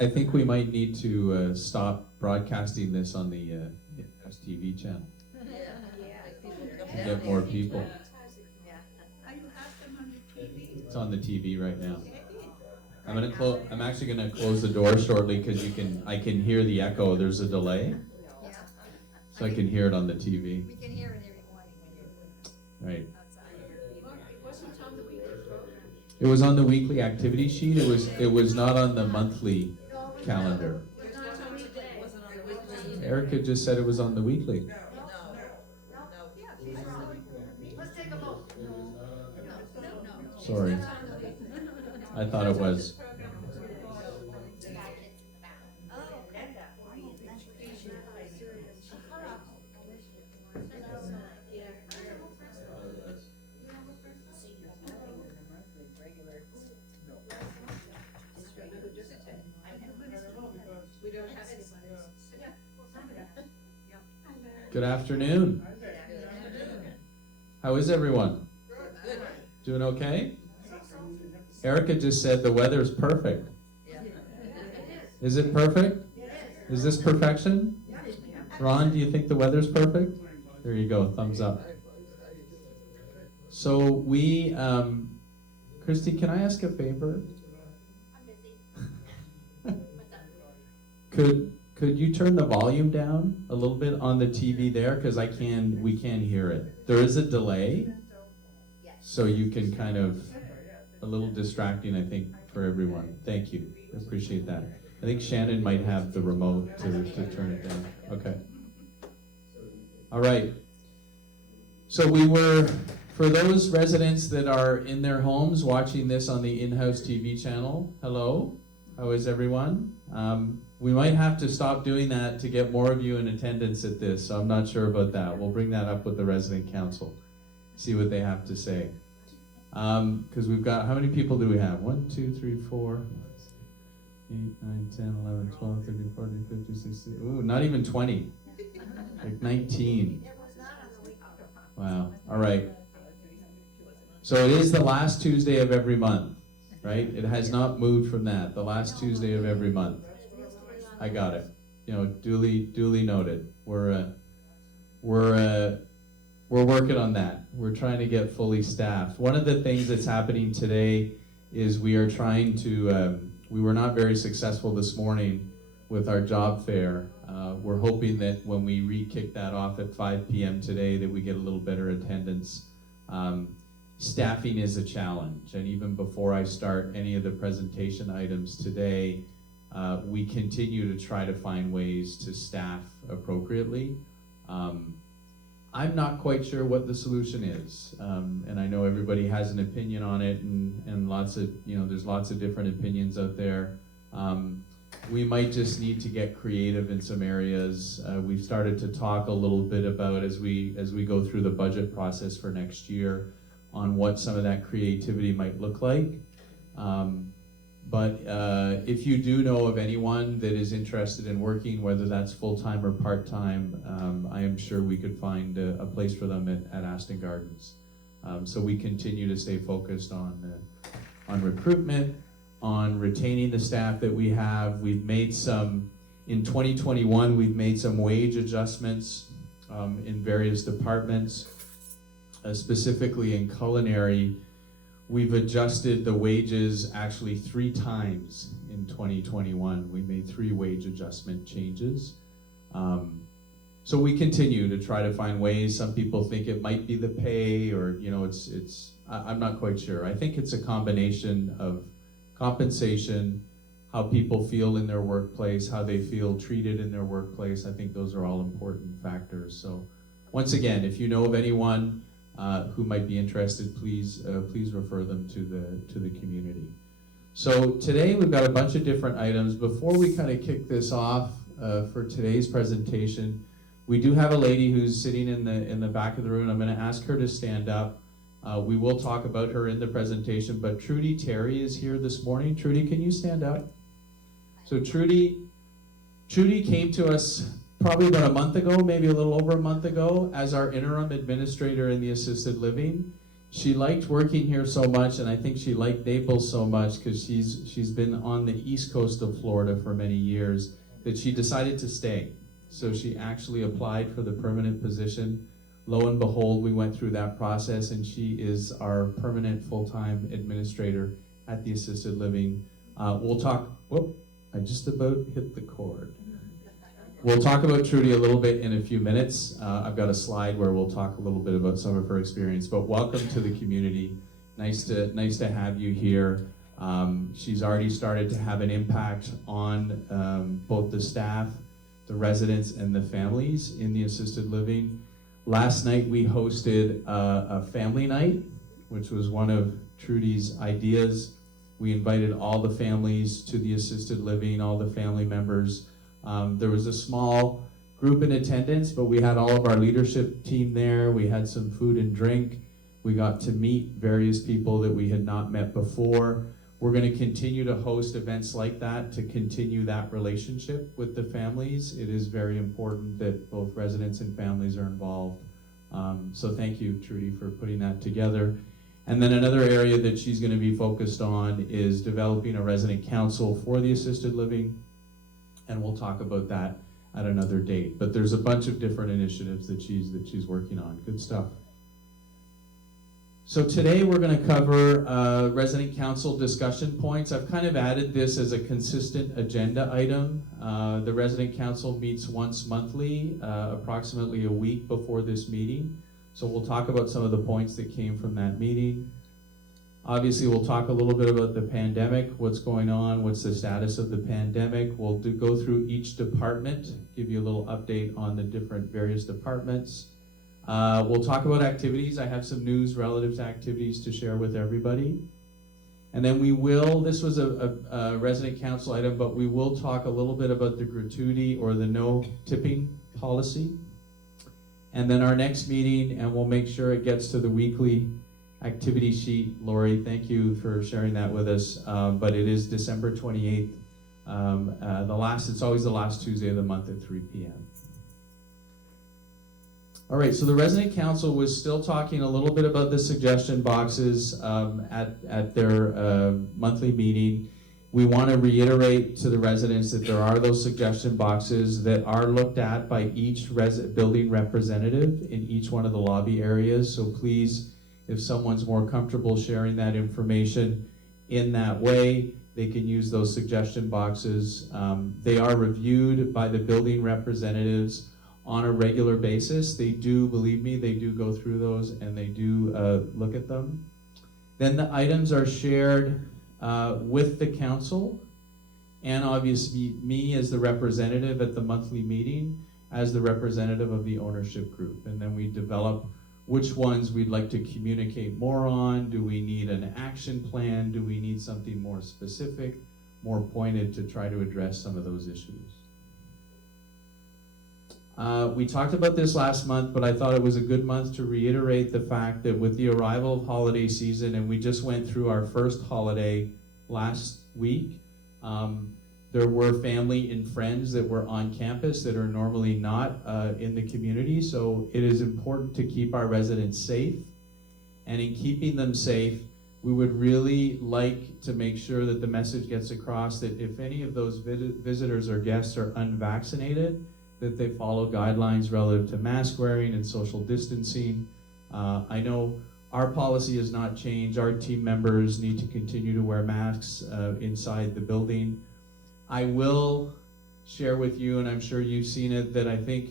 I think we might need to stop broadcasting this on the TV channel to get more people. It's on the TV right now. I'm actually gonna close the door shortly because I can hear the echo. There's a delay, so I can hear it on the TV. We can hear it every morning when you're Right. outside. It wasn't on the weekly program. It was on the weekly activity sheet. It was not on the monthly calendar. It was not on today. It wasn't on the weekly. Erica just said it was on the weekly. Let's take a vote. Sorry, I thought it was. We don't have anybody. Good afternoon. How is everyone? Doing okay? Erica just said the weather's perfect. Is it perfect? Is this perfection? Ron, do you think the weather's perfect? There you go, thumbs up. So we, Christy, can I ask a favor? Could you turn the volume down a little bit on the TV there? Because we can hear it. There is a delay, so you can kind of, a little distracting, I think, for everyone. Thank you, I appreciate that. I think Shannon might have the remote to turn it down. Okay. All right. So for those residents that are in their homes watching this on the in-house TV channel, hello, how is everyone? We might have to stop doing that to get more of you in attendance at this, so I'm not sure about that. We'll bring that up with the resident council, see what they have to say. Because we've got, how many people do we have? 1, 2, 3, 4, 8, 9, 10, 11, 12, 13, 14, 15, 16, ooh, not even 20. Like 19. Wow, all right. So it is the last Tuesday of every month, right? It has not moved from that, the last Tuesday of every month. I got it. You know, duly noted. We're working on that. We're trying to get fully staffed. One of the things that's happening today is we are trying to, we were not very successful this morning with our job fair. We're hoping that when we re-kick that off at 5 p.m. today that we get a little better attendance. Staffing is a challenge, and even before I start any of the presentation items today, we continue to try to find ways to staff appropriately. I'm not quite sure what the solution is, and I know everybody has an opinion on it, and lots of, there's lots of different opinions out there. We might just need to get creative in some areas. We've started to talk a little bit about as we go through the budget process for next year on what some of that creativity might look like. But if you do know of anyone that is interested in working, whether that's full-time or part-time, I am sure we could find a place for them at Aston Gardens. So we continue to stay focused on recruitment, on retaining the staff that we have. We've made some, in 2021, we've made some wage adjustments in various departments, specifically in culinary. We've adjusted the wages actually 3 times in 2021. We made 3 wage adjustment changes. So we continue to try to find ways. Some people think it might be the pay, or I'm not quite sure. I think it's a combination of compensation, how people feel in their workplace, how they feel treated in their workplace. I think those are all important factors. So once again, if you know of anyone who might be interested, please refer them to the community. So today we've got a bunch of different items. Before we kind of kick this off for today's presentation, we do have a lady who's sitting in the back of the room. I'm going to ask her to stand up. We will talk about her in the presentation, but Trudy Terry is here this morning. Trudy, can you stand up? So Trudy came to us probably about a month ago, maybe a little over a month ago, as our interim administrator in the assisted living. She liked working here so much, and I think she liked Naples so much because she's been on the east coast of Florida for many years, that she decided to stay. So she actually applied for the permanent position. Lo and behold, we went through that process, and she is our permanent full-time administrator at the assisted living. We'll talk, whoop, I just about hit the cord. We'll talk about Trudy a little bit in a few minutes. I've got a slide where we'll talk a little bit about some of her experience, but welcome to the community. Nice to have you here. She's already started to have an impact on both the staff, the residents, and the families in the assisted living. Last night we hosted a family night, which was one of Trudy's ideas. We invited all the families to the assisted living, all the family members. There was a small group in attendance, but we had all of our leadership team there. We had some food and drink. We got to meet various people that we had not met before. We're going to continue to host events like that to continue that relationship with the families. It is very important that both residents and families are involved. So thank you, Trudy, for putting that together. And then another area that she's going to be focused on is developing a resident council for the assisted living. And we'll talk about that at another date. But there's a bunch of different initiatives that she's working on. Good stuff. So today we're going to cover resident council discussion points. I've kind of added this as a consistent agenda item. The resident council meets once monthly, approximately a week before this meeting. So we'll talk about some of the points that came from that meeting. Obviously, we'll talk a little bit about the pandemic, what's going on, what's the status of the pandemic. We'll go through each department, give you a little update on the different various departments. We'll talk about activities. I have some news relative to activities to share with everybody. And then we will, this was a resident council item, but we will talk a little bit about the gratuity or the no tipping policy. And then our next meeting, and we'll make sure it gets to the weekly activity sheet. Lori, thank you for sharing that with us. But it is December 28th. It's always the last Tuesday of the month at 3 p.m. All right, so the resident council was still talking a little bit about the suggestion boxes at their monthly meeting. We want to reiterate to the residents that there are those suggestion boxes that are looked at by each building representative in each one of the lobby areas. So please, if someone's more comfortable sharing that information in that way, they can use those suggestion boxes. They are reviewed by the building representatives on a regular basis. They do, believe me, they do go through those and they do look at them. Then the items are shared with the council, and obviously me as the representative at the monthly meeting as the representative of the ownership group. And then we develop which ones we'd like to communicate more on. Do we need an action plan? Do we need something more specific, more pointed to try to address some of those issues? We talked about this last month, but I thought it was a good month to reiterate the fact that with the arrival of holiday season, and we just went through our first holiday last week, there were family and friends that were on campus that are normally not in the community. So it is important to keep our residents safe. And in keeping them safe, we would really like to make sure that the message gets across that if any of those visitors or guests are unvaccinated, that they follow guidelines relative to mask wearing and social distancing. I know our policy has not changed. Our team members need to continue to wear masks inside the building. I will share with you, and I'm sure you've seen it, that I think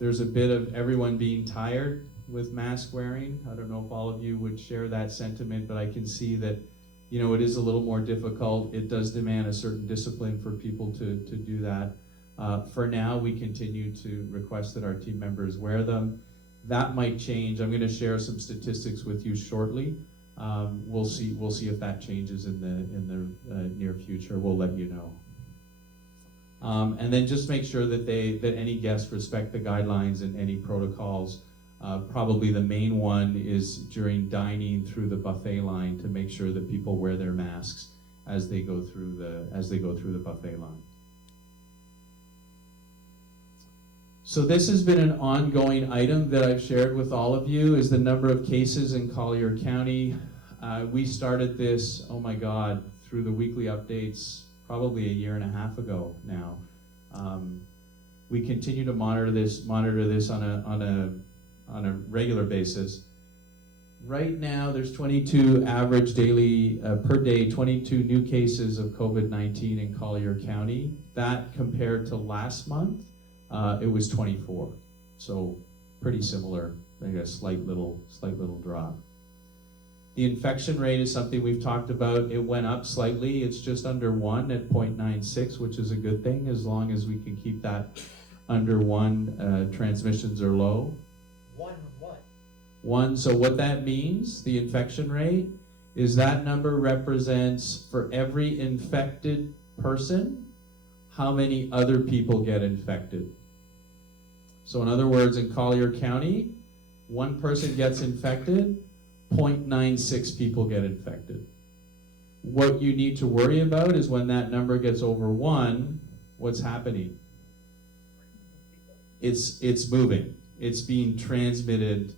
there's a bit of everyone being tired with mask wearing. I don't know if all of you would share that sentiment, but I can see that, you know, it is a little more difficult. It does demand a certain discipline for people to do that. For now, we continue to request that our team members wear them. That might change. I'm going to share some statistics with you shortly. We'll see if that changes in the near future. We'll let you know. And then just make sure that any guests respect the guidelines and any protocols. Probably the main one is during dining through the buffet line to make sure that people wear their masks as they go through the buffet line. So this has been an ongoing item that I've shared with all of you, is the number of cases in Collier County. We started this, oh my God, through the weekly updates probably a year and a half ago now. We continue to monitor this on a regular basis. Right now, there's 22 average daily, per day, 22 new cases of COVID-19 in Collier County. That compared to last month, it was 24. So pretty similar, maybe a slight little drop. The infection rate is something we've talked about. It went up slightly. It's just under 1 at 0.96, which is a good thing as long as we can keep that under 1. Transmissions are low. 1 what? 1, so what that means, the infection rate, is that number represents for every infected person, how many other people get infected. So in other words, in Collier County, 1 person gets infected, 0.96 people get infected. What you need to worry about is when that number gets over 1, what's happening? It's moving. It's being transmitted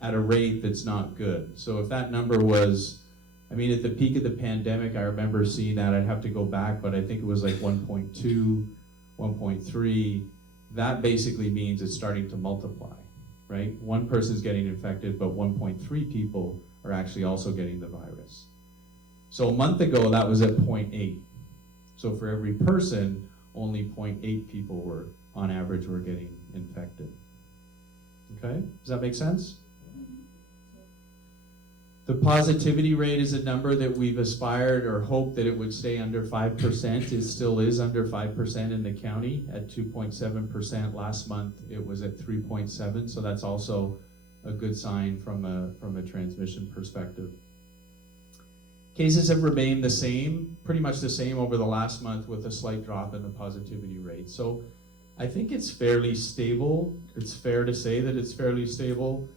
at a rate that's not good. So if that number was, I mean, at the peak of the pandemic, I remember seeing that. I'd have to go back, but I think it was like 1.2, 1.3. That basically means it's starting to multiply, right? 1 person's getting infected, but 1.3 people are actually also getting the virus. So a month ago, that was at 0.8. So for every person, only 0.8 people were, on average, were getting infected. Okay, does that make sense? The positivity rate is a number that we've aspired or hoped that it would stay under 5%. It still is under 5% in the county at 2.7%. Last month it was at 3.7, so that's also a good sign from a transmission perspective. Cases have remained the same, pretty much the same over the last month with a slight drop in the positivity rate. So I think it's fairly stable. It's fair to say that it's fairly stable.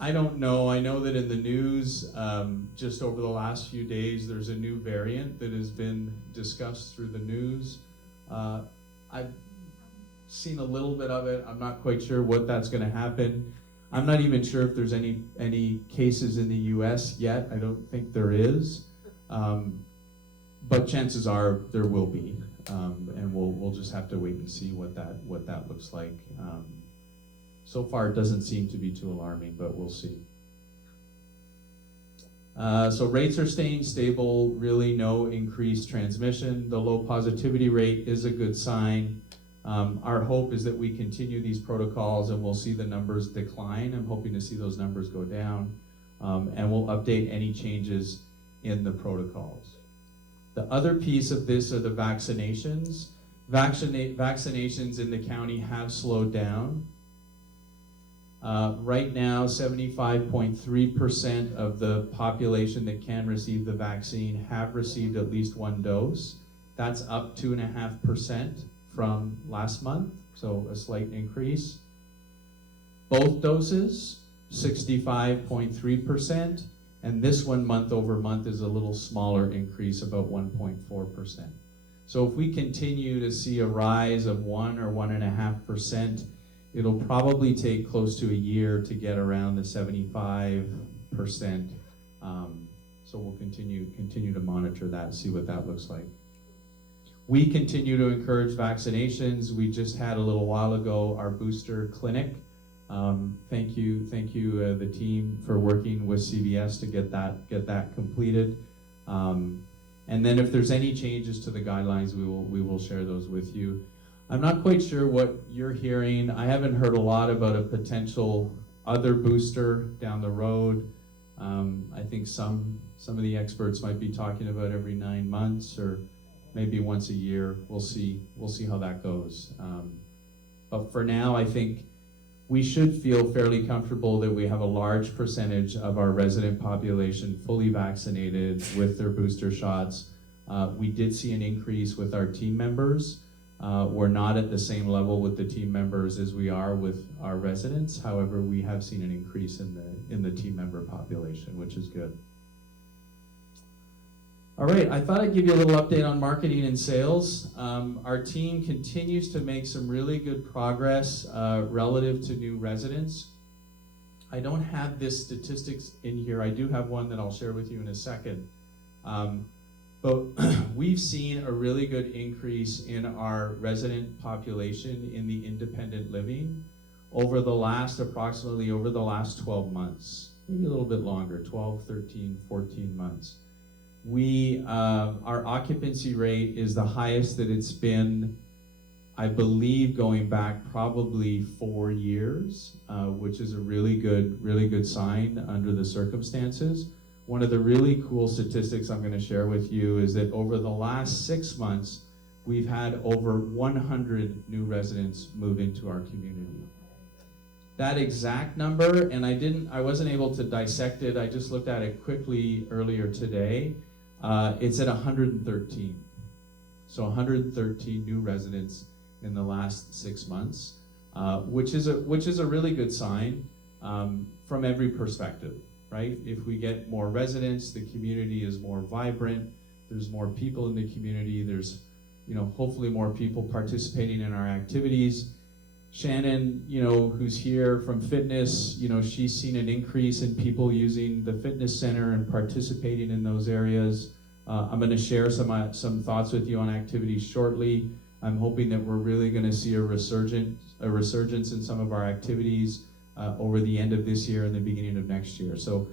I don't know. I know that in the news, just over the last few days, there's a new variant that has been discussed through the news. I've seen a little bit of it. I'm not quite sure what that's going to happen. I'm not even sure if there's any cases in the U.S. yet. I don't think there is. But chances are there will be. And we'll just have to wait and see what that looks like. So far, it doesn't seem to be too alarming, but we'll see. So rates are staying stable, really no increased transmission. The low positivity rate is a good sign. Our hope is that we continue these protocols and we'll see the numbers decline. I'm hoping to see those numbers go down, and we'll update any changes in the protocols. The other piece of this are the vaccinations. Vaccinations in the county have slowed down. Right now, 75.3% of the population that can receive the vaccine have received at least 1 dose. That's up 2.5% from last month, so a slight increase. Both doses, 65.3%, and this one month over month is a little smaller increase, about 1.4%. So if we continue to see a rise of 1 or 1.5%, it'll probably take close to a year to get around the 75%. So we'll continue to monitor that and see what that looks like. We continue to encourage vaccinations. We just had a little while ago our booster clinic. Thank you, the team for working with CVS to get that completed. And then if there's any changes to the guidelines, we will share those with you. I'm not quite sure what you're hearing. I haven't heard a lot about a potential other booster down the road. I think some of the experts might be talking about every 9 months or maybe once a year. We'll see how that goes. But for now, I think we should feel fairly comfortable that we have a large percentage of our resident population fully vaccinated with their booster shots. We did see an increase with our team members. We're not at the same level with the team members as we are with our residents. However, we have seen an increase in the team member population, which is good. All right, I thought I'd give you a little update on marketing and sales. Our team continues to make some really good progress relative to new residents. I don't have this statistics in here. I do have one that I'll share with you in a second. But we've seen a really good increase in our resident population in the independent living over the last 12 months, maybe a little bit longer, 12, 13, 14 months. Our occupancy rate is the highest that it's been, I believe, going back probably 4 years, which is a really good sign under the circumstances. One of the really cool statistics I'm going to share with you is that over the last 6 months, we've had over 100 new residents move into our community. That exact number, and I wasn't able to dissect it, I just looked at it quickly earlier today. It's at 113. So 113 new residents in the last 6 months, which is a really good sign from every perspective, right? If we get more residents, the community is more vibrant, there's more people in the community, there's hopefully more people participating in our activities. Shannon, who's here from fitness, she's seen an increase in people using the fitness center and participating in those areas. I'm going to share some thoughts with you on activities shortly. I'm hoping that we're really going to see a resurgence in some of our activities over the end of this year and the beginning of next year. So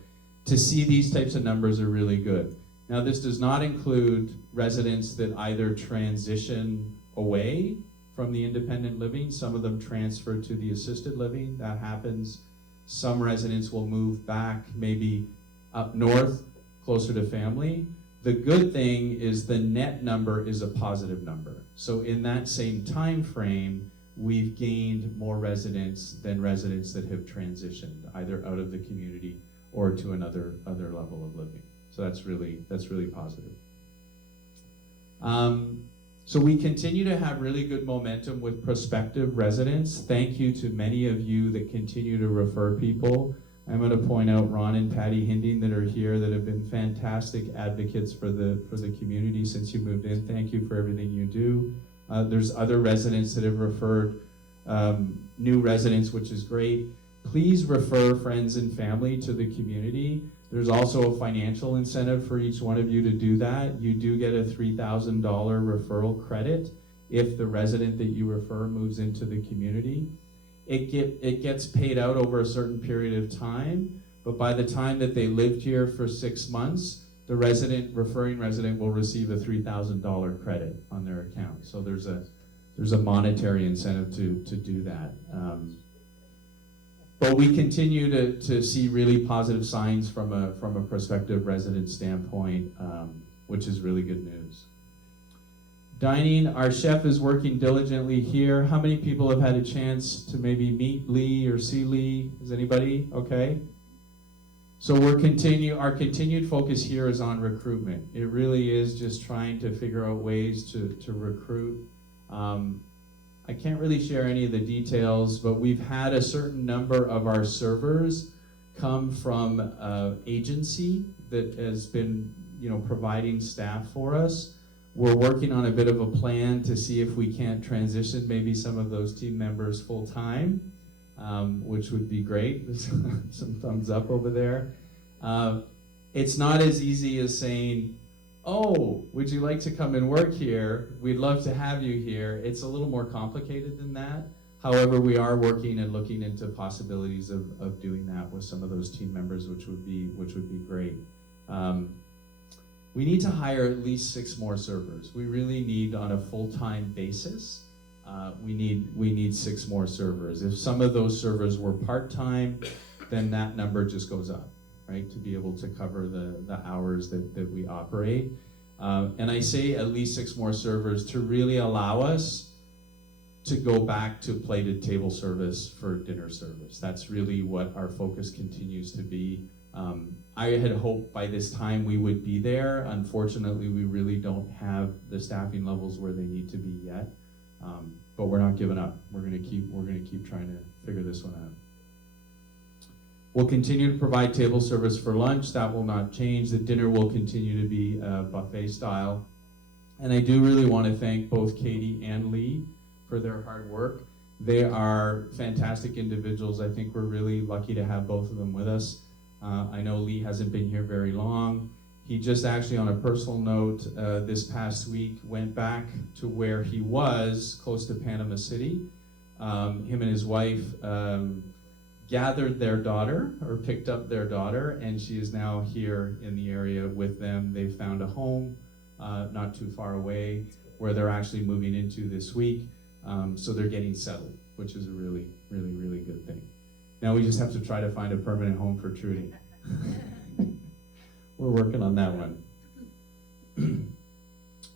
to see these types of numbers are really good. Now, this does not include residents that either transition away from the independent living. Some of them transfer to the assisted living. That happens. Some residents will move back maybe up north, closer to family. The good thing is the net number is a positive number. So in that same time frame, we've gained more residents than residents that have transitioned either out of the community or to another level of living. So that's really positive. So we continue to have really good momentum with prospective residents. Thank you to many of you that continue to refer people. I'm going to point out Ron and Patty Hinding that are here that have been fantastic advocates for the community since you moved in. Thank you for everything you do. There's other residents that have referred new residents, which is great. Please refer friends and family to the community. There's also a financial incentive for each one of you to do that. You do get a $3,000 referral credit if the resident that you refer moves into the community. It gets paid out over a certain period of time, but by the time that they lived here for 6 months, the referring resident will receive a $3,000 credit on their account. So there's a monetary incentive to do that. But we continue to see really positive signs from a prospective resident standpoint, which is really good news. Dining, our chef is working diligently here. How many people have had a chance to maybe meet Lee or see Lee? Is anybody? Okay. So our continued focus here is on recruitment. It really is just trying to figure out ways to recruit. I can't really share any of the details, but we've had a certain number of our servers come from an agency that has been, providing staff for us. We're working on a bit of a plan to see if we can't transition maybe some of those team members full time, which would be great. Some thumbs up over there. It's not as easy as saying, oh, would you like to come and work here? We'd love to have you here. It's a little more complicated than that. However, we are working and looking into possibilities of doing that with some of those team members, which would be great. We need to hire at least 6 more servers. We really need, on a full-time basis, we need 6 more servers. If some of those servers were part-time, then that number just goes up, right, to be able to cover the hours that we operate. And I say at least 6 more servers to really allow us to go back to plated table service for dinner service. That's really what our focus continues to be. I had hoped by this time we would be there. Unfortunately, we really don't have the staffing levels where they need to be yet. But we're not giving up. We're gonna keep trying to figure this one We'll continue to provide table service for lunch. That will not change. The dinner will continue to be buffet style. And I do really want to thank both Katie and Lee for their hard work. They are fantastic individuals. I think we're really lucky to have both of them with us. I know Lee hasn't been here very long. He just actually, on a personal note, this past week went back to where he was, close to Panama City. Him and his wife gathered their daughter, or picked up their daughter, and she is now here in the area with them. They found a home not too far away where they're actually moving into this week. So they're getting settled, which is a really, really, really good thing. Now we just have to try to find a permanent home for Trudy. We're working on that one.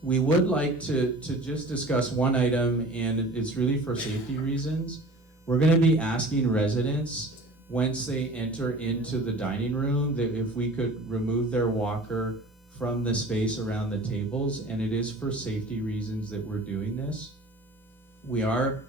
We would like to just discuss one item, and it's really for safety reasons. We're going to be asking residents, once they enter into the dining room, that if we could remove their walker from the space around the tables, and it is for safety reasons that we're doing this. We are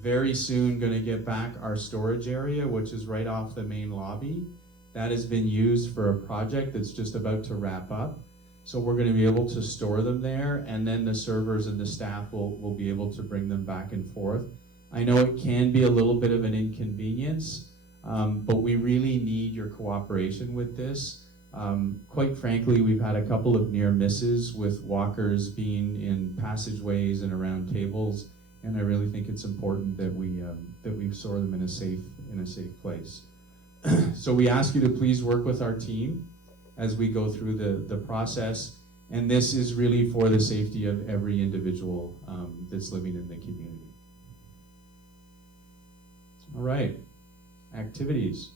very soon going to get back our storage area, which is right off the main lobby. That has been used for a project that's just about to wrap up. So we're going to be able to store them there, and then the servers and the staff will be able to bring them back and forth. I know it can be a little bit of an inconvenience, but we really need your cooperation with this. Quite frankly, we've had a couple of near misses with walkers being in passageways and around tables, and I really think it's important that we store them in a safe place. So we ask you to please work with our team as we go through the process, and this is really for the safety of every individual that's living in the community. All right, activities.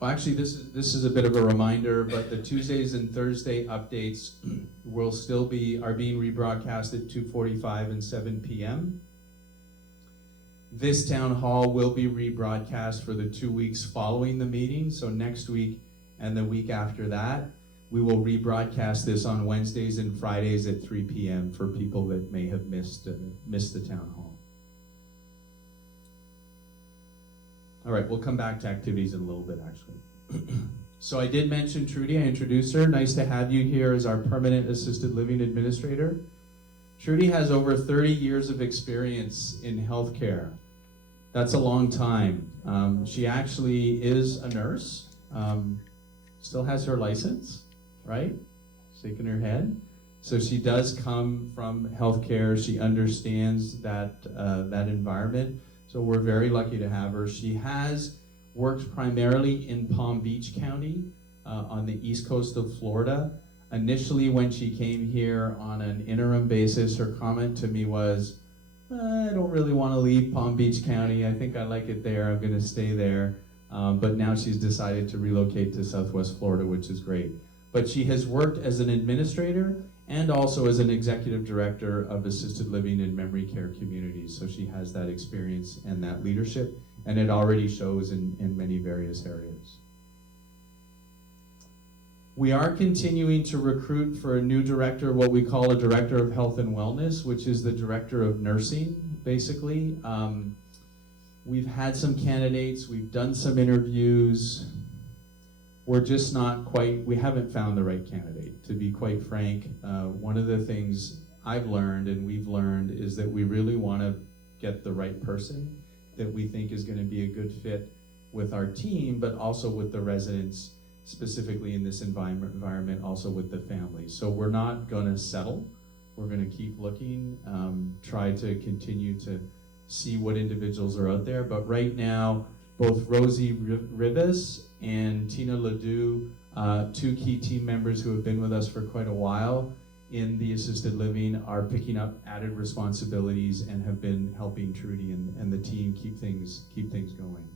Well, actually, this is a bit of a reminder, but the Tuesdays and Thursday updates are being rebroadcast at 2:45 and 7 p.m. This town hall will be rebroadcast for the 2 weeks following the meeting, so next week and the week after that. We will rebroadcast this on Wednesdays and Fridays at 3 p.m. for people that may have missed the town hall. All right, we'll come back to activities in a little bit, actually. So I did mention Trudy. I introduced her. Nice to have you here as our permanent assisted living administrator. Trudy has over 30 years of experience in healthcare. That's a long time. She actually is a nurse, still has her license, right? Shaking her head. So she does come from healthcare. She understands that environment. So we're very lucky to have her. She has worked primarily in Palm Beach County on the east coast of Florida. Initially, when she came here on an interim basis, her comment to me was, I don't really want to leave Palm Beach County. I think I like it there. I'm going to stay there. But now she's decided to relocate to Southwest Florida, which is great. But she has worked as an administrator and also as an executive director of assisted living and memory care communities. So she has that experience and that leadership, and it already shows in many various areas. We are continuing to recruit for a new director, what we call a director of health and wellness, which is the director of nursing, basically. We've had some candidates, we've done some interviews. We're just we haven't found the right candidate, to be quite frank. One of the things I've learned and we've learned is that we really want to get the right person that we think is going to be a good fit with our team, but also with the residents, specifically in this environment, also with the families. So we're not going to settle. We're going to keep looking, try to continue to see what individuals are out there. But right now, both Rosie Rivas and Tina Ledoux, two key team members who have been with us for quite a while in the assisted living, are picking up added responsibilities and have been helping Trudy and the team keep things going.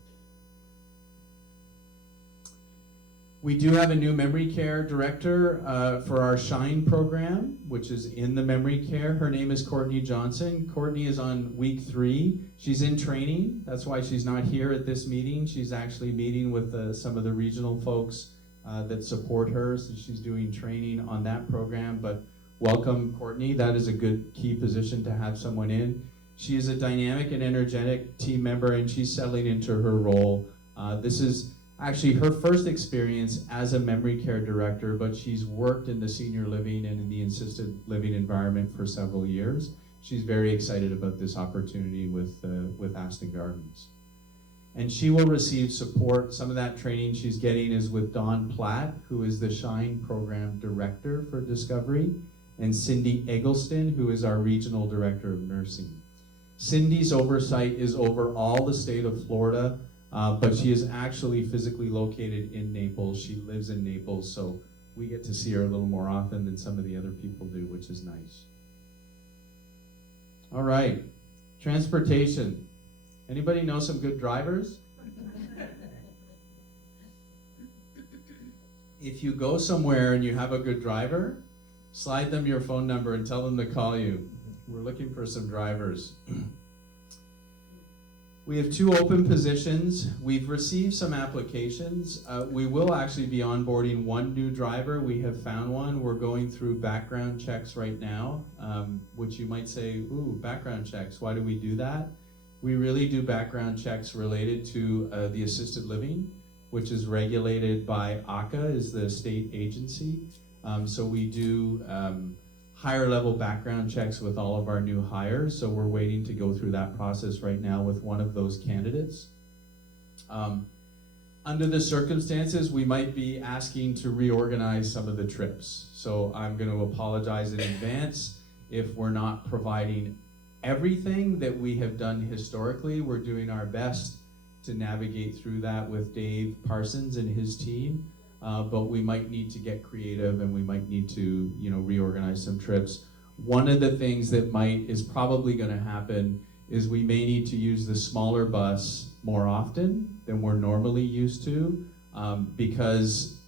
We do have a new memory care director for our SHINE program, which is in the memory care. Her name is Courtney Johnson. Courtney is on week 3. She's in training. That's why she's not here at this meeting. She's actually meeting with some of the regional folks that support her. So she's doing training on that program, but welcome Courtney. That is a good key position to have someone in. She is a dynamic and energetic team member, and she's settling into her role. This is actually her first experience as a memory care director, but she's worked in the senior living and in the assisted living environment for several years. She's very excited about this opportunity with Aston Gardens. And she will receive support. Some of that training she's getting is with Dawn Platt, who is the SHINE program director for Discovery, and Cindy Eggleston, who is our regional director of nursing. Cindy's oversight is over all the state of Florida, but she is actually physically located in Naples. She lives in Naples, so we get to see her a little more often than some of the other people do, which is nice. All right, transportation. Anybody know some good drivers? If you go somewhere and you have a good driver, slide them your phone number and tell them to call you. We're looking for some drivers. We have 2 open positions. We've received some applications. We will actually be onboarding 1 new driver. We have found one. We're going through background checks right now, which you might say, ooh, background checks, why do we do that? We really do background checks related to the assisted living, which is regulated by ACA, is the state agency. So we do higher level background checks with all of our new hires. So we're waiting to go through that process right now with one of those candidates. Under the circumstances, we might be asking to reorganize some of the trips. So I'm going to apologize in advance if we're not providing everything that we have done historically. We're doing our best to navigate through that with Dave Parsons and his team. But we might need to get creative, and we might need to, reorganize some trips. One of the things that is probably going to happen is we may need to use the smaller bus more often than we're normally used to, because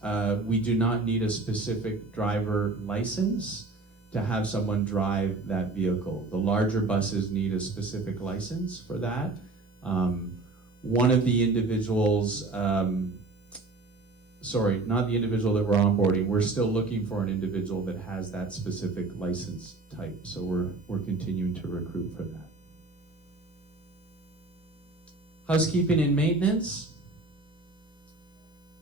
we do not need a specific driver license to have someone drive that vehicle. The larger buses need a specific license for that. One of the individuals, sorry, not the individual that we're onboarding. We're still looking for an individual that has that specific license type. So we're continuing to recruit for that. Housekeeping and maintenance.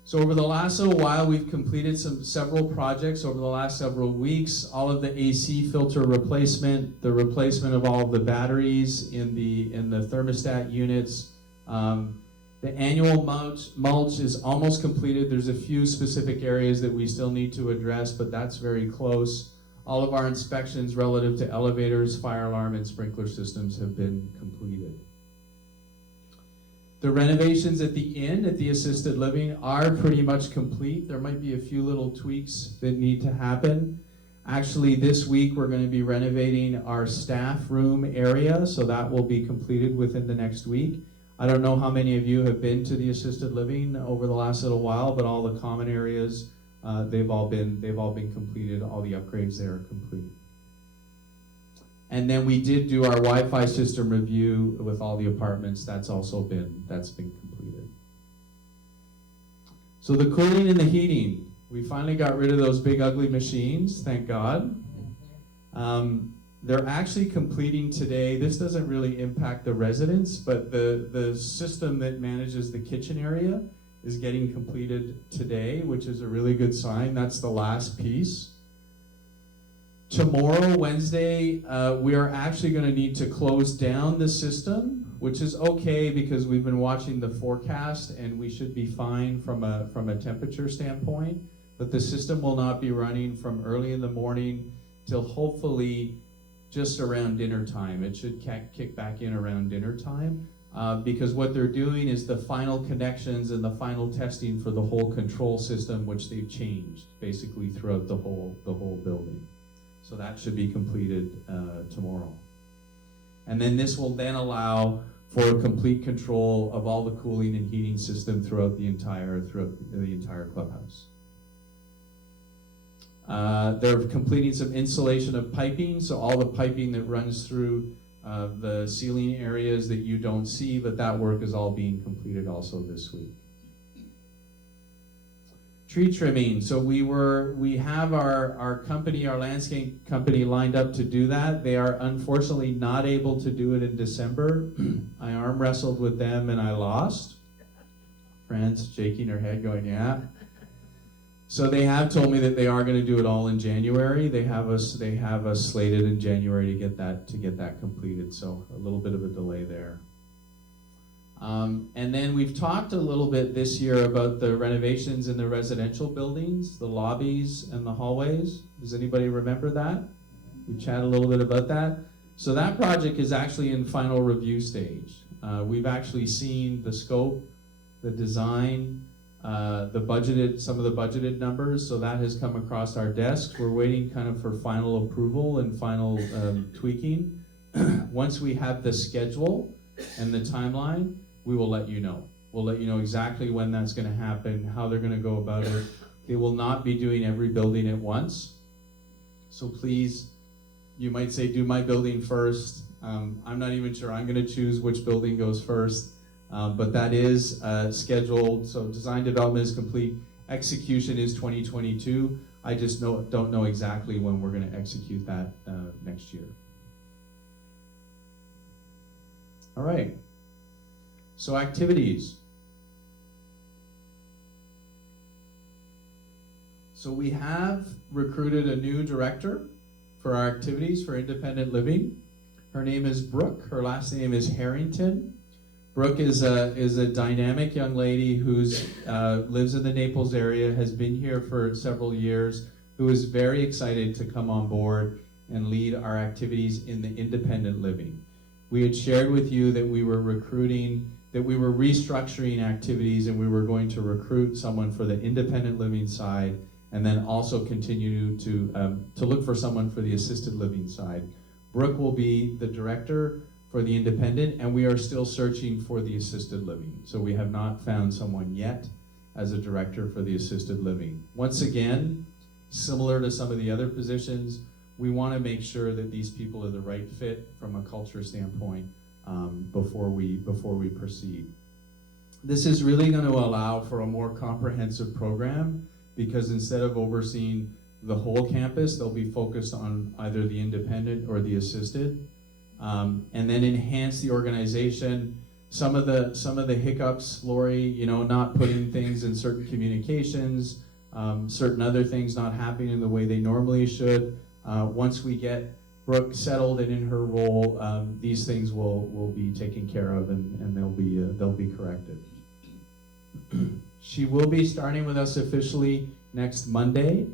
So over the last little while, we've completed several projects over the last several weeks. All of the AC filter replacement, the replacement of all of the batteries in the thermostat units. The annual mulch is almost completed. There's a few specific areas that we still need to address, but that's very close. All of our inspections relative to elevators, fire alarm, and sprinkler systems have been completed. The renovations at the inn, at the assisted living, are pretty much complete. There might be a few little tweaks that need to happen. Actually, this week we're going to be renovating our staff room area, so that will be completed within the next week. I don't know how many of you have been to the assisted living over the last little while, but all the common areas, they've all been completed. All the upgrades there are complete. And then we did do our Wi-Fi system review with all the apartments. That's been completed. So the cooling and the heating, we finally got rid of those big ugly machines, thank God. They're actually completing today. This doesn't really impact the residents, but the system that manages the kitchen area is getting completed today, which is a really good sign. That's the last piece. Tomorrow, Wednesday, we are actually going to need to close down the system, which is okay because we've been watching the forecast and we should be fine from a temperature standpoint. But the system will not be running from early in the morning till hopefully just around dinner time. It should kick back in around dinner time because what they're doing is the final connections and the final testing for the whole control system, which they've changed basically throughout the whole building. So that should be completed tomorrow. And then this will then allow for complete control of all the cooling and heating system throughout the entire clubhouse. They're completing some insulation of piping, so all the piping that runs through the ceiling areas that you don't see, but that work is all being completed also this week. Tree trimming. So we have our company, our landscape company lined up to do that. They are unfortunately not able to do it in December. I arm wrestled with them and I lost. Fran's shaking her head going, yeah. So they have told me that they are going to do it all in January. They have us slated in January to get that completed. So a little bit of a delay there. And then we've talked a little bit this year about the renovations in the residential buildings, the lobbies and the hallways. Does anybody remember that? We chatted a little bit about that. So that project is actually in final review stage. We've actually seen the scope, the design, some of the budgeted numbers, so that has come across our desks. We're waiting kind of for final approval and final tweaking. Once we have the schedule and the timeline, we will let you know. We'll let you know exactly when that's going to happen, how they're going to go about it. They will not be doing every building at once. So please, you might say, do my building first. I'm not even sure I'm going to choose which building goes first, but that is scheduled. So design development is complete. Execution is 2022. I just don't know exactly when we're going to execute that next year. All right. So activities. So we have recruited a new director for our activities for independent living. Her name is Brooke. Her last name is Harrington. Brooke is a dynamic young lady who's lives in the Naples area, has been here for several years, who is very excited to come on board and lead our activities in the independent living. We had shared with you that we were restructuring activities and we were going to recruit someone for the independent living side and then also continue to look for someone for the assisted living side. Brooke will be the director for the independent, and we are still searching for the assisted living. So we have not found someone yet as a director for the assisted living. Once again, similar to some of the other positions, we want to make sure that these people are the right fit from a culture standpoint before we proceed. This is really going to allow for a more comprehensive program because instead of overseeing the whole campus, they'll be focused on either the independent or the assisted, and then enhance the organization. Some of the hiccups, Lori, not putting things in certain communications, certain other things not happening in the way they normally should. Once we get Brooke settled and in her role, these things will be taken care of and they'll be corrected. She will be starting with us officially next Monday.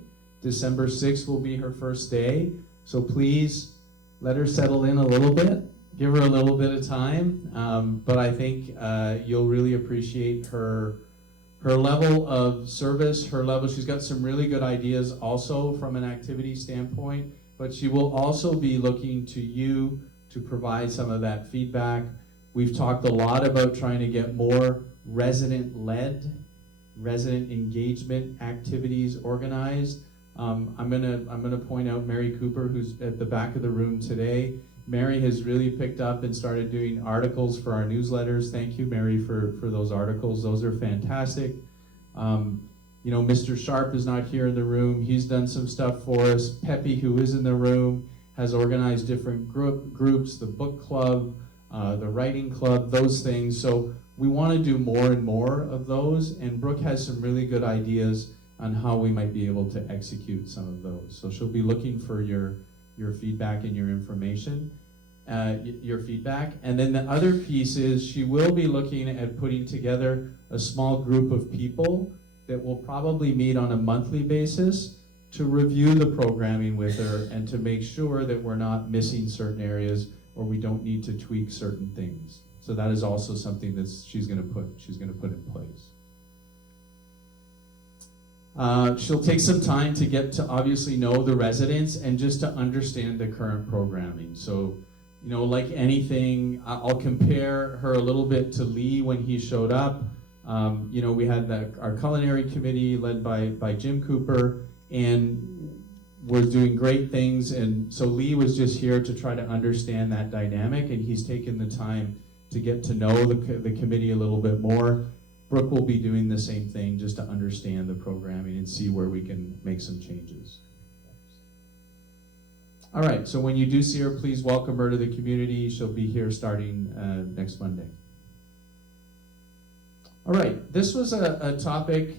December 6th will be her first day. So please let her settle in a little bit. Give her a little bit of time. But I think you'll really appreciate her level of service, she's got some really good ideas also from an activity standpoint, but she will also be looking to you to provide some of that feedback. We've talked a lot about trying to get more resident-led, resident engagement activities organized. I'm gonna point out Mary Cooper, who's at the back of the room today. Mary has really picked up and started doing articles for our newsletters. Thank you, Mary, for those articles. Those are fantastic. Mr. Sharp is not here in the room. He's done some stuff for us. Peppy, who is in the room, has organized different groups, the book club, the writing club, those things. So we want to do more and more of those, and Brooke has some really good ideas on how we might be able to execute some of those. So she'll be looking for your feedback and your information, your feedback. And then the other piece is she will be looking at putting together a small group of people that will probably meet on a monthly basis to review the programming with her and to make sure that we're not missing certain areas or we don't need to tweak certain things. So that is also something that she's going to put in place. She'll take some time to get to obviously know the residents and just to understand the current programming. So, like anything, I'll compare her a little bit to Lee when he showed up. We had our culinary committee led by Jim Cooper, and was doing great things. And so Lee was just here to try to understand that dynamic, and he's taken the time to get to know the committee a little bit more. Brooke will be doing the same thing just to understand the programming and see where we can make some changes. All right, so when you do see her, please welcome her to the community. She'll be here starting next Monday. All right, this was a topic,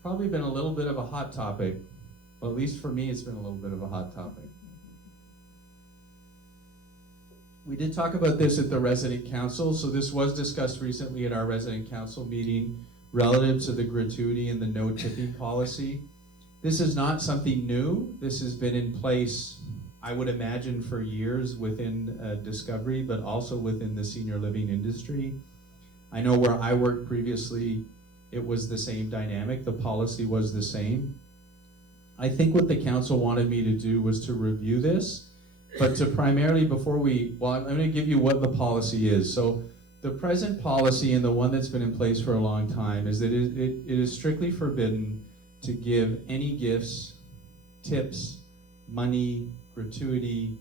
probably been a little bit of a hot topic. Well, at least for me, it's been a little bit of a hot topic. We did talk about this at the resident council, so this was discussed recently at our resident council meeting relative to the gratuity and the no tipping policy. This is not something new. This has been in place, I would imagine, for years within Discovery, but also within the senior living industry. I know where I worked previously, it was the same dynamic. The policy was the same. I think what the council wanted me to do was to review this, but to primarily, I'm going to give you what the policy is. So the present policy, and the one that's been in place for a long time, is that it is strictly forbidden to give any gifts, tips, money, gratuity,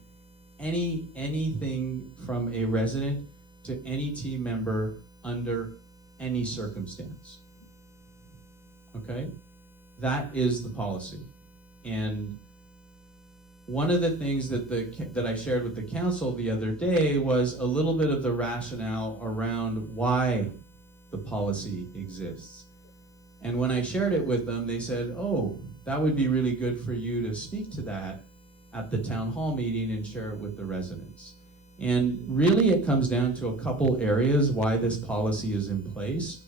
anything from a resident to any team member under any circumstance. Okay? That is the policy. And one of the things that I shared with the council the other day was a little bit of the rationale around why the policy exists. And when I shared it with them, they said, oh, that would be really good for you to speak to that at the town hall meeting and share it with the residents. And really it comes down to a couple areas why this policy is in place.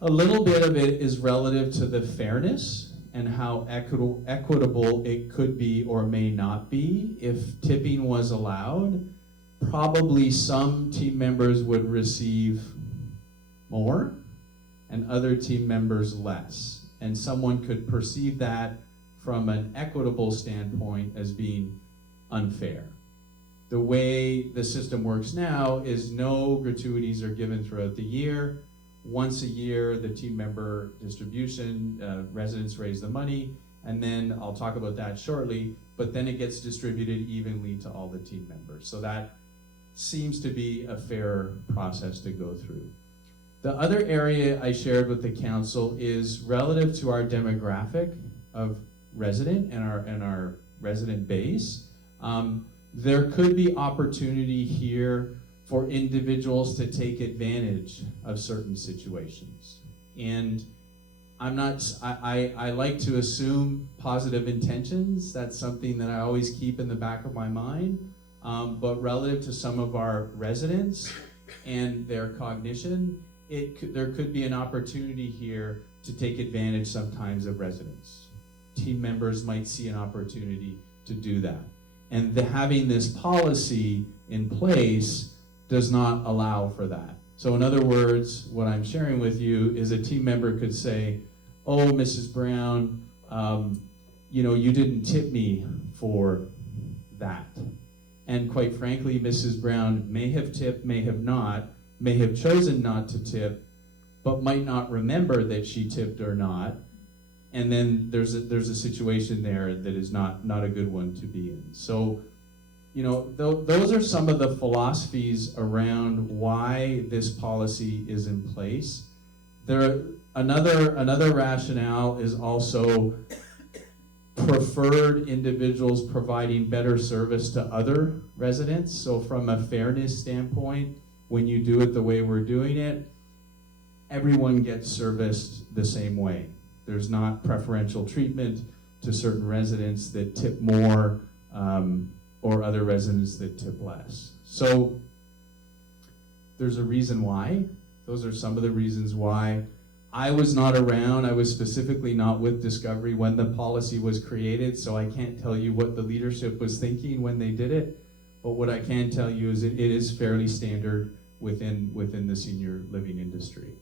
A little bit of it is relative to the fairness and how equitable it could be or may not be. If tipping was allowed, probably some team members would receive more and other team members less. And someone could perceive that from an equitable standpoint as being unfair. The way the system works now is no gratuities are given throughout the year. Once a year, the team member distribution, residents raise the money, and then I'll talk about that shortly, but then it gets distributed evenly to all the team members. So that seems to be a fair process to go through. The other area I shared with the council is relative to our demographic of resident and our resident base. There could be opportunity here for individuals to take advantage of certain situations. And I like to assume positive intentions. That's something that I always keep in the back of my mind. But relative to some of our residents and their cognition, there could be an opportunity here to take advantage sometimes of residents. Team members might see an opportunity to do that. And having this policy in place does not allow for that. So in other words, what I'm sharing with you is a team member could say, oh, Mrs. Brown, you didn't tip me for that. And quite frankly, Mrs. Brown may have tipped, may have not, may have chosen not to tip, but might not remember that she tipped or not. And then there's a situation there that is not a good one to be in. So, those are some of the philosophies around why this policy is in place. Another rationale is also preferred individuals providing better service to other residents. So from a fairness standpoint, when you do it the way we're doing it, everyone gets serviced the same way. There's not preferential treatment to certain residents that tip more or other residents that tip less. So there's a reason why. Those are some of the reasons why. I was not around. I was specifically not with Discovery when the policy was created, so I can't tell you what the leadership was thinking when they did it. But what I can tell you is it is fairly standard within the senior living industry.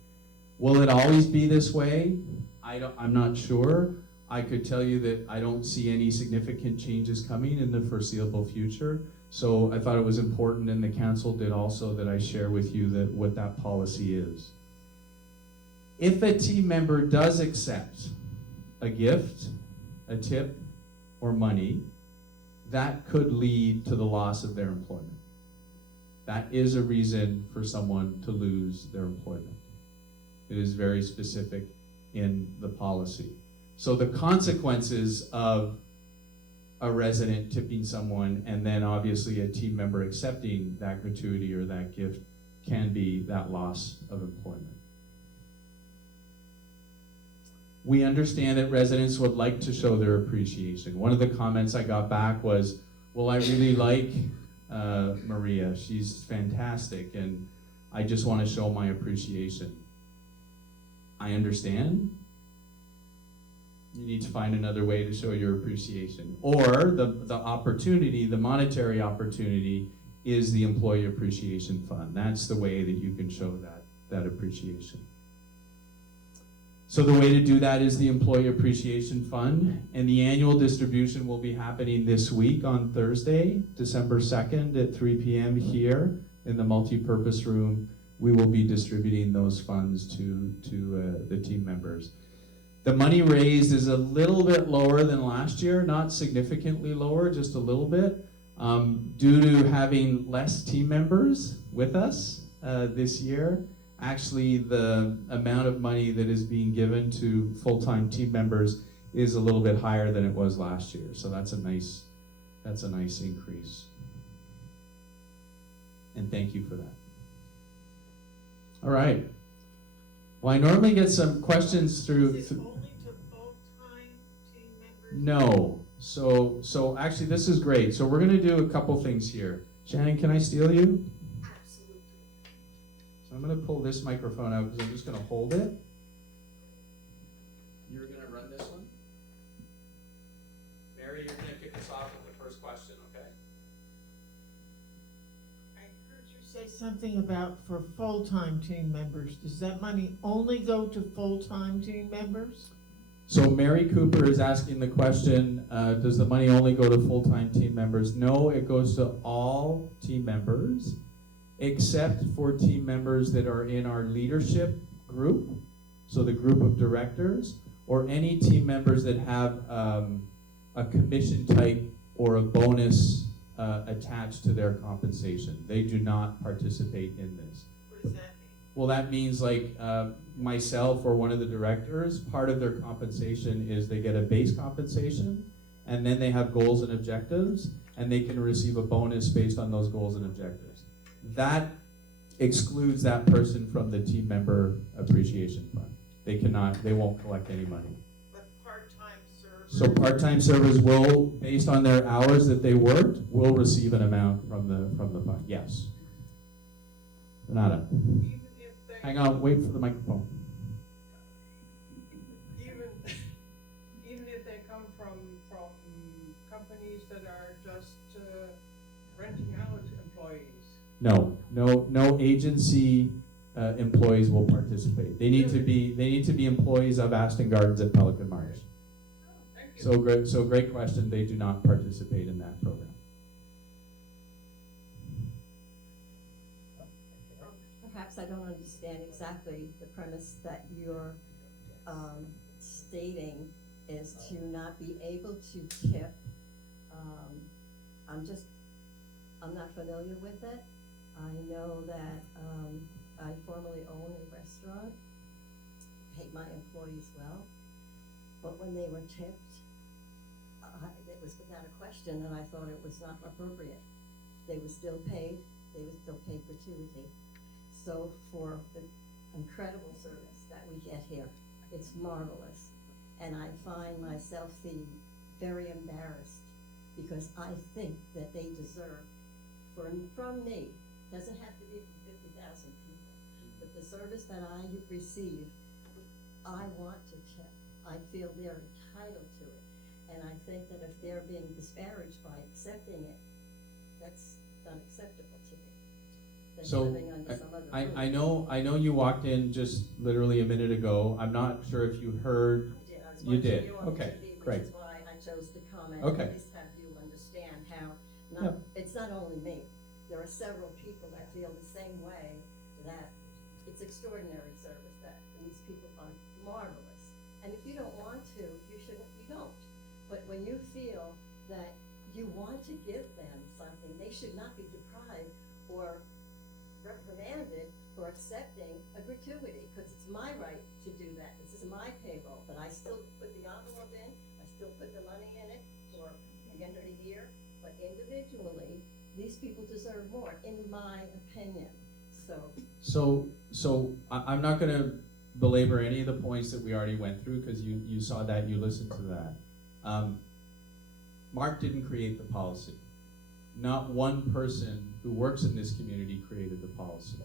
Will it always be this way? I'm not sure. I could tell you that I don't see any significant changes coming in the foreseeable future. So I thought it was important, and the council did also, that I share with you what that policy is. If a team member does accept a gift, a tip, or money, that could lead to the loss of their employment. That is a reason for someone to lose their employment. It is very specific in the policy. So the consequences of a resident tipping someone and then obviously a team member accepting that gratuity or that gift can be that loss of employment. We understand that residents would like to show their appreciation. One of the comments I got back was, well, I really like Maria. She's fantastic, and I just want to show my appreciation. I understand. You need to find another way to show your appreciation. Or the opportunity, the monetary opportunity, is the Employee Appreciation Fund. That's the way that you can show that appreciation. So the way to do that is the Employee Appreciation Fund, and the annual distribution will be happening this week on Thursday, December 2nd at 3 p.m. here in the multi-purpose room. We will be distributing those funds to the team members. The money raised is a little bit lower than last year, not significantly lower, just a little bit, due to having less team members with us this year. Actually, the amount of money that is being given to full-time team members is a little bit higher than it was last year. So that's a nice increase. And thank you for that. All right. Well, I normally get some questions through. Is it only to full-time team members? No. So actually, this is great. So we're going to do a couple things here. Shannon, can I steal you? Absolutely. So I'm going to pull this microphone out because I'm just going to hold it. You're going to run this one. Mary, you're going to kick us off with the first question, okay? I heard you say something about for full-time team members. Does that money only go to full-time team members? So Mary Cooper is asking the question, does the money only go to full-time team members? No, it goes to all team members, except for team members that are in our leadership group, so the group of directors, or any team members that have a commission type or a bonus attached to their compensation. They do not participate in this. What does that mean? Well, that means like myself or one of the directors, part of their compensation is they get a base compensation, and then they have goals and objectives, and they can receive a bonus based on those goals and objectives. That excludes that person from the team member appreciation fund. They won't collect any money. But part-time servers? So part-time servers will, based on their hours that they worked, will receive an amount from the fund, yes. Renata. Even if they, Hang on, wait for the microphone. Even if they come from companies that are just renting out employees. No agency employees will participate. They need to be employees of Aston Gardens at Pelican Marsh. Thank you. So great question. They do not participate in that program. Perhaps I don't understand exactly the premise that you're stating is to not be able to tip. I'm not familiar with it. I know that I formerly owned a restaurant, paid my employees well, but when they were tipped, it was without a question, and I thought it was not appropriate. They were still paid gratuity. So for the incredible service that we get here, it's marvelous. And I find myself feeling very embarrassed because I think that they deserve, from me, doesn't have to be from 50,000 people, but the service that I receive, I want to tip. I feel they're entitled to it. And I think that if they're being disparaged by accepting it, that's unacceptable to me. That's So living under some other roof. I know you walked in just literally a minute ago. I'm not sure if you heard. I did. I was You watching did. you on Okay, TV, which great. is why I chose to comment. Okay. At least have you understand how, Yep. it's not only me. There are several people that feel the same way, that it's extraordinary service, that these people are marvelous. And if you don't want to, you don't. But when you feel that you want to give them something, they should not be deprived or reprimanded for accepting a gratuity, because it's my right these people deserve more, in my opinion, so. I'm not gonna belabor any of the points that we already went through, because you saw that, you listened to that. Mark didn't create the policy. Not one person who works in this community created the policy.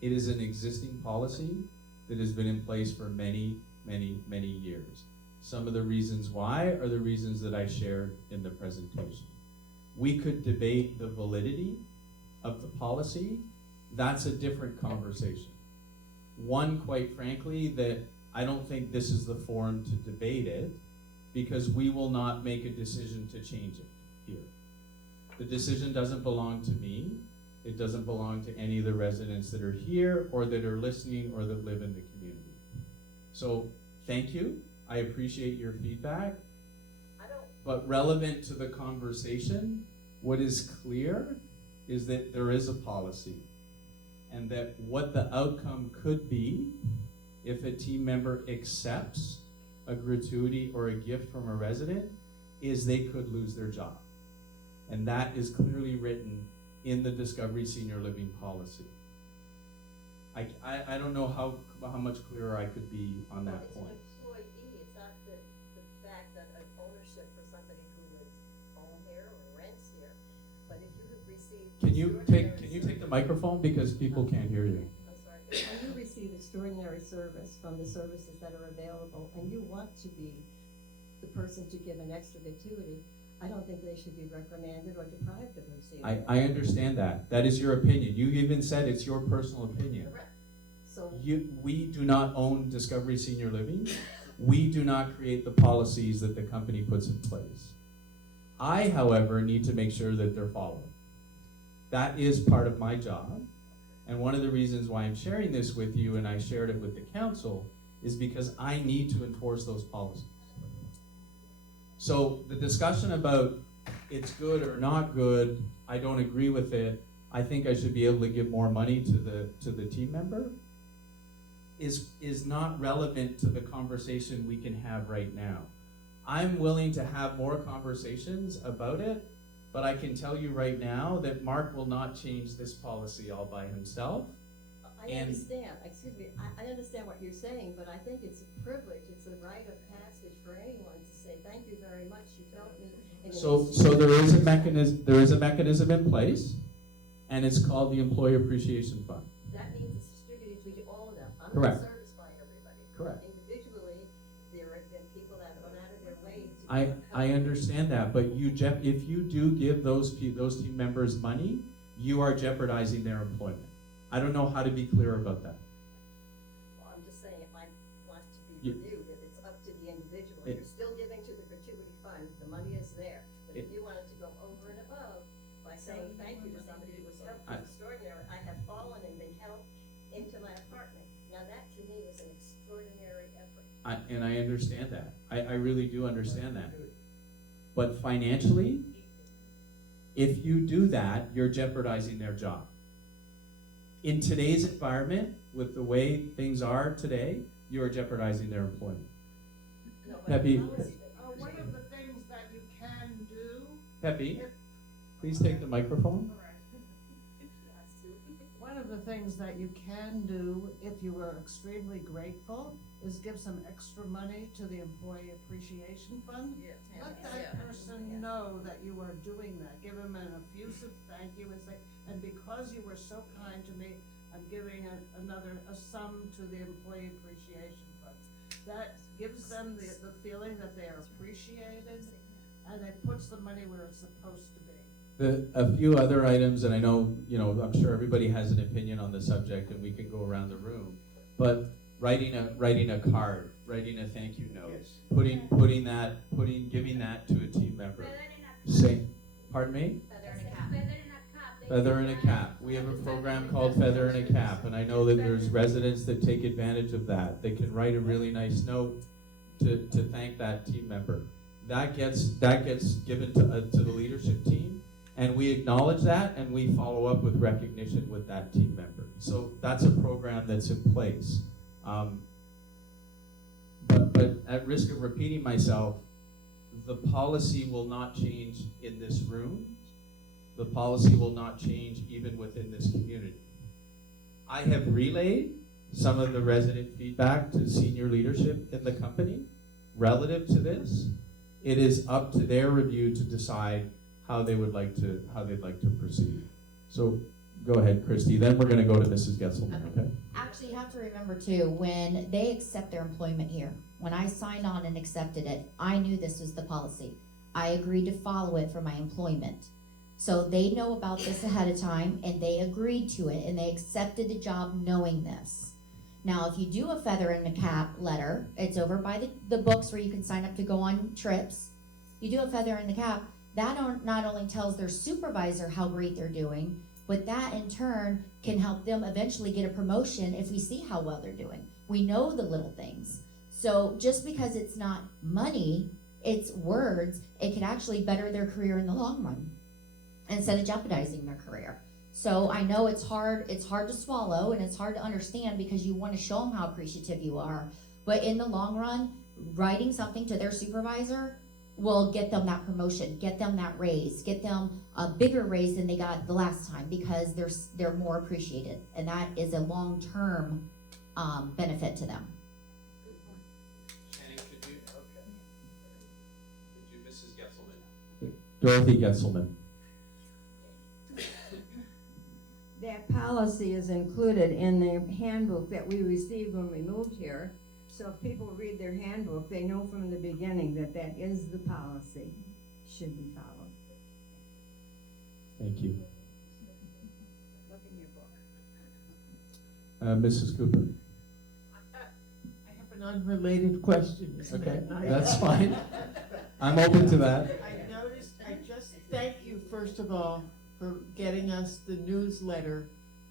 It is an existing policy that has been in place for many, many, many years. Some of the reasons why are the reasons that I shared in the presentation. We could debate the validity of the policy. That's a different conversation. One, quite frankly, that I don't think this is the forum to debate it, because we will not make a decision to change it here. The decision doesn't belong to me. It doesn't belong to any of the residents that are here or that are listening or that live in the community. So thank you. I appreciate your feedback. But relevant to the conversation, what is clear is that there is a policy, and that what the outcome could be if a team member accepts a gratuity or a gift from a resident is they could lose their job. And that is clearly written in the Discovery Senior Living policy. I don't know how much clearer I could be on that point. It's an employee, it's not the fact that an ownership for somebody who is home here or rents here, but if you have received. Can you take the microphone, because people can't hear you? I'm sorry. When you receive extraordinary service from the services that are available, and you want to be the person to give an extra gratuity, I don't think they should be reprimanded or deprived of receiving it. I understand that. That is your opinion. You even said it's your personal opinion. Correct. So, We do not own Discovery Senior Living. We do not create the policies that the company puts in place. I, however, need to make sure that they're followed. That is part of my job. And one of the reasons why I'm sharing this with you, and I shared it with the council, is because I need to enforce those policies. So the discussion about it's good or not good, I don't agree with it, I think I should be able to give more money to the team member, is not relevant to the conversation we can have right now. I'm willing to have more conversations about it, but I can tell you right now that Mark will not change this policy all by himself. I understand, excuse me, I understand what you're saying, but I think it's a privilege, it's a rite of passage for anyone to say, thank you very much, you helped me. So there is a mechanism in place, and it's called the Employee Appreciation Fund. That means it's distributed to all of them. I'm Correct. not serviced by everybody. Correct. Individually, there have been people that have gone out of their way to. I understand that, but if you do give those team members money, you are jeopardizing their employment. I don't know how to be clear about that. Well, I'm just saying, if I want to be reviewed, if it's up to the individual, you're still giving to the gratuity fund, the money is there. But if you wanted to go over and above by saying thank you to somebody who was helpful, extraordinary, I have fallen and been helped into my apartment. Now that to me was an extraordinary effort. And I understand that. I really do understand that. But financially, if you do that, you're jeopardizing their job. In today's environment, with the way things are today, you are jeopardizing their employment. No, but Pepe. the policy- One of the things that you can do. Pepe, please take the microphone. One of the things that you can do, if you were extremely grateful, is give some extra money to the Employee Appreciation Fund. Let that person know that you are doing that. Give them an effusive thank you and say, and because you were so kind to me, I'm giving a sum to the Employee Appreciation Fund. That gives them the feeling that they are appreciated, and it puts the money where it's supposed to be. A few other items, and I know, I'm sure everybody has an opinion on the subject, and we can go around the room, but writing a card, writing a thank you note, giving that to a team member. Say, pardon me? Feather in a cap. We have a program called Feather in a Cap, and I know that there's residents that take advantage of that. They can write a really nice note to thank that team member. That gets given to the leadership team, and we acknowledge that, and we follow up with recognition with that team member. So that's a program that's in place. But at risk of repeating myself, the policy will not change in this room the policy will not change even within this community. I have relayed some of the resident feedback to senior leadership in the company relative to this. It is up to their review to decide how they'd like to proceed. So go ahead, Christy. Then we're going to go to Mrs. Getzelman. Okay. Actually, you have to remember too, when they accept their employment here, when I signed on and accepted it, I knew this was the policy. I agreed to follow it for my employment. So they know about this ahead of time, and they agreed to it, and they accepted the job knowing this. Now, if you do a feather in the cap letter, it's over by the books where you can sign up to go on trips. You do a feather in the cap, that not only tells their supervisor how great they're doing, but that in turn can help them eventually get a promotion if we see how well they're doing. We know the little things. So just because it's not money, it's words, it could actually better their career in the long run instead of jeopardizing their career. So I know it's hard to swallow and it's hard to understand because you want to show them how appreciative you are. But in the long run, writing something to their supervisor will get them that promotion, get them that raise, get them a bigger raise than they got the last time because they're more appreciated, and that is a long-term benefit to them. Channing, could you, Mrs. Getzelman? Dorothy Getzelman. That policy is included in the handbook that we received when we moved here. So if people read their handbook, they know from the beginning that that is the policy, should be followed. Thank you. Look in your book. Mrs. Cooper. I have an unrelated question, isn't Okay, it? that's fine. I'm open to that. I just thank you, first of all, for getting us the newsletter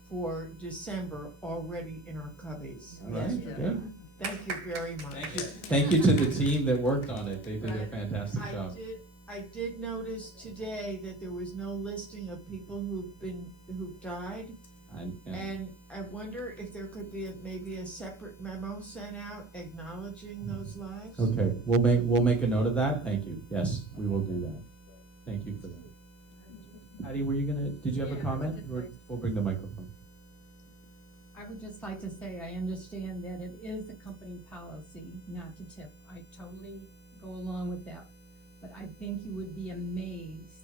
for December already in our cubbies All right, yesterday. good. Thank you very much. Thank you to the team that worked on it. They did a fantastic job. I did notice today that there was no listing of people who've died. And I wonder if there could be maybe a separate memo sent out acknowledging those lives? Okay, we'll make a note of that. Thank you. Yes, we will do that. Thank you for that. Patty, did you have a comment? We'll bring the microphone. I would just like to say, I understand that it is a company policy not to tip. I totally go along with that. But I think you would be amazed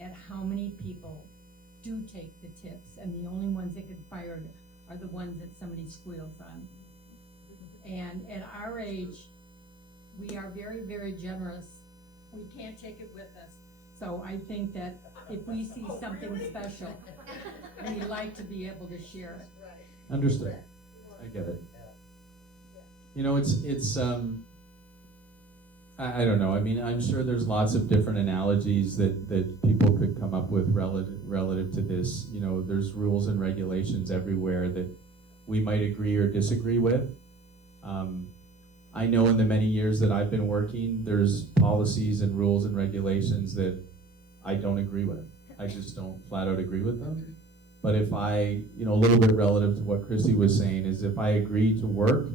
at how many people do take the tips, and the only ones that get fired are the ones that somebody squeals on. And at our age, we are very, very generous. We can't take it with us. So I think that if we see something special, we like to be able to share it. Understood. I get it. You know, it's I don't know. I mean, I'm sure there's lots of different analogies that people could come up with relative to this. You know, there's rules and regulations everywhere that we might agree or disagree with. I know in the many years that I've been working, there's policies and rules and regulations that I don't agree with. I just don't flat out agree with them. But if a little bit relative to what Christy was saying, is if I agree to work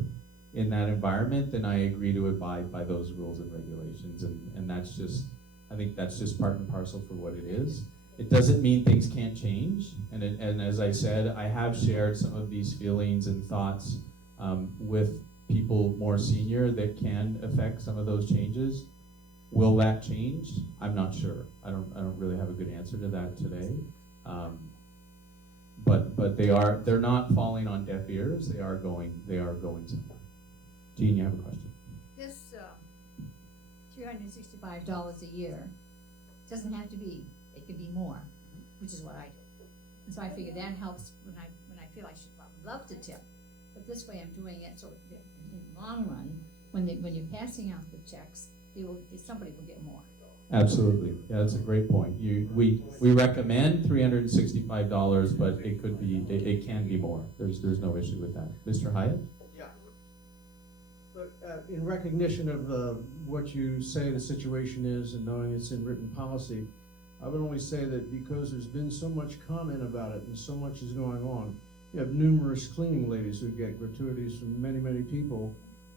in that environment, then I agree to abide by those rules and regulations. And that's just, I think that's just part and parcel for what it is. It doesn't mean things can't change. And as I said, I have shared some of these feelings and thoughts with people more senior that can affect some of those changes. Will that change? I'm not sure. I don't really have a good answer to that today. But they're not falling on deaf ears. They are going somewhere. Jean, you have a question? This $365 a year doesn't have to be. It could be more, which is what I do. And so I figure that helps when I feel I should love to tip. But this way I'm doing it so that in the long run, when you're passing out the checks, somebody will get more. Absolutely. Yeah, that's a great point. We recommend $365, but it could be, it can be more. There's no issue with that. Mr. Hyatt? Yeah. Look, in recognition of what you say the situation is and knowing it's in written policy, I would only say that because there's been so much comment about it and so much is going on, you have numerous cleaning ladies who get gratuities from many, many people,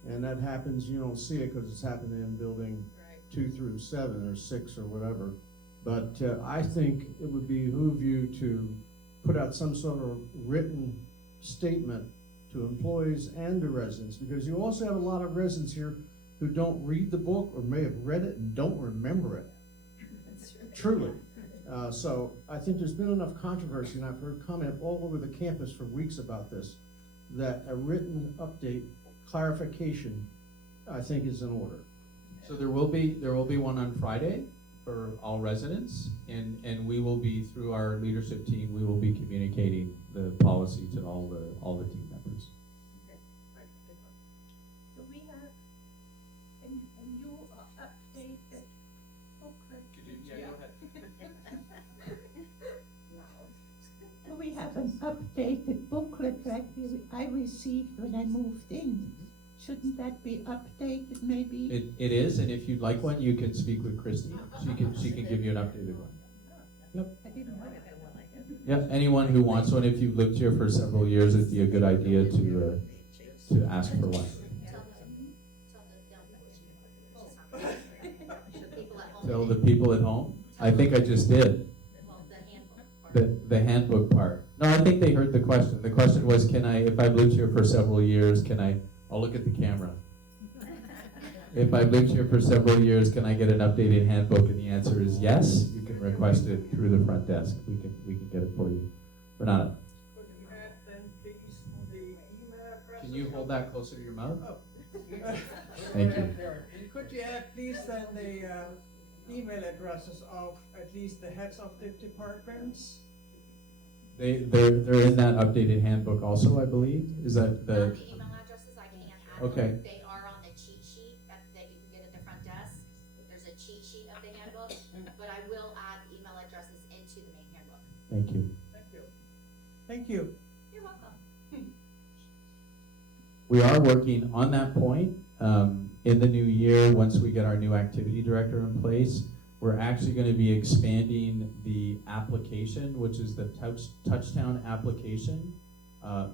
and that happens, you don't see it because it's happening in building 2 through 7 or 6 or whatever. But I think it would behoove you to put out some sort of written statement to employees and to residents, because you also have a lot of residents here who don't read the book or may have read it and don't remember it. Truly. So I think there's been enough controversy, and I've heard comment all over the campus for weeks about this, that a written update, clarification, I think is in order. So there will be one on Friday for all residents, and we will be, through our leadership team, we will be communicating the policy to all the team members. Do we have a new updated booklet? Do we have an updated booklet like I received when I moved in? Shouldn't that be updated maybe? It is, and if you'd like one, you can speak with Christy. She can give you an updated one. I didn't know. Yep, anyone who wants one, if you've lived here for several years, it'd be a good idea to ask for one. Tell the people at home? I think I just did. The handbook part. No, I think they heard the question. The question was, if I've lived here for several years, I'll look at the camera. If I've lived here for several years, can I get an updated handbook? And the answer is yes. You can request it through the front desk. We can get it for you. Renata. Could you add then please the email address? Can you hold that closer to your mouth? Oh. Thank you. Could you add please then the email addresses of at least the heads of the departments? They're in that updated handbook also, I believe. Is that The the? email addresses, I can't add Okay. them. They are on the cheat sheet that you can get at the front desk. There's a cheat sheet of the handbook, but I will add the email addresses into the main handbook. Thank you. Thank you. Thank you. You're welcome. We are working on that point. In the new year, once we get our new activity director in place, we're actually going to be expanding the application, which is the Touchtown application,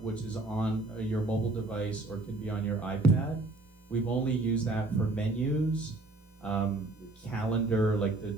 which is on your mobile device or can be on your iPad. We've only used that for menus, calendar, like the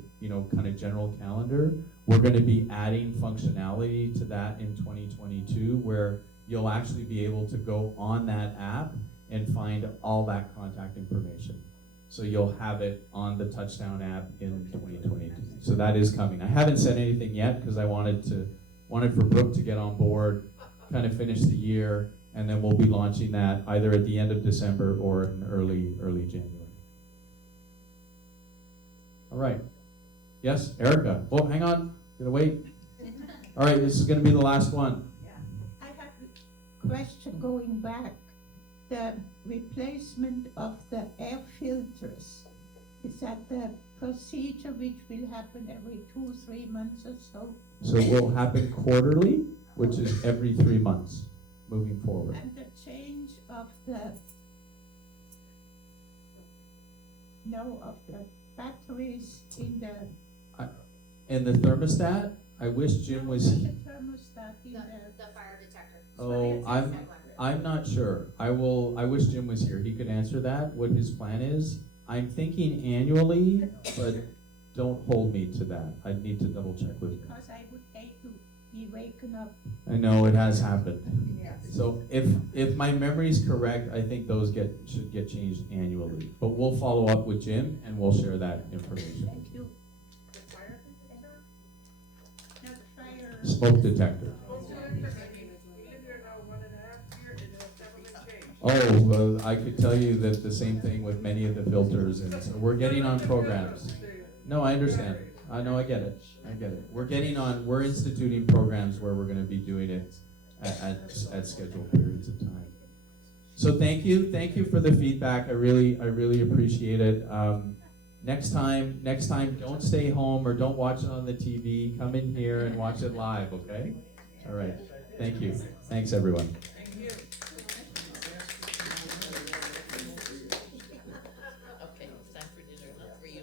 kind of general calendar. We're going to be adding functionality to that in 2022, where you'll actually be able to go on that app and find all that contact information. So you'll have it on the Touchdown app in 2022. So that is coming. I haven't said anything yet because I wanted for Brooke to get on board, kind of finish the year, and then we'll be launching that either at the end of December or in early January. All right. Yes, Erica. Oh, hang on. Gonna wait. All right, this is gonna be the last one. I have a question going back. The replacement of the air filters, is that the procedure which will happen every 2-3 months or so? So it will happen quarterly, which is every 3 months moving forward. And the change of the batteries in the. And the thermostat, I wish Jim was. The thermostat in The fire detector. Oh, I'm not sure. I wish Jim was here. He could answer that, what his plan is. I'm thinking annually, but don't hold me to that. I'd need to double check with him. Because I would hate to be waken up. I know it has happened. So if my memory's correct, I think those should get changed annually. But we'll follow up with Jim and we'll share that information. Thank you. The fire detector? No, the fire. Smoke detector. Oh, I could tell you that the same thing with many of the filters, and so we're getting on programs. No, I understand. I know, I get it. We're instituting programs where we're gonna be doing it at scheduled periods of time. So thank you for the feedback. I really appreciate it. Next time, don't stay home or don't watch it on the TV. Come in here and watch it live, okay? All right, thank you. Thanks, everyone. Thank you. Okay, it's time for dinner, not for you.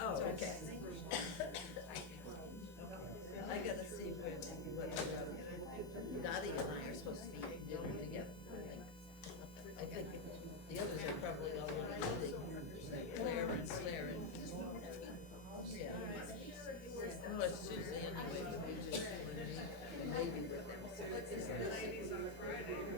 Oh, okay.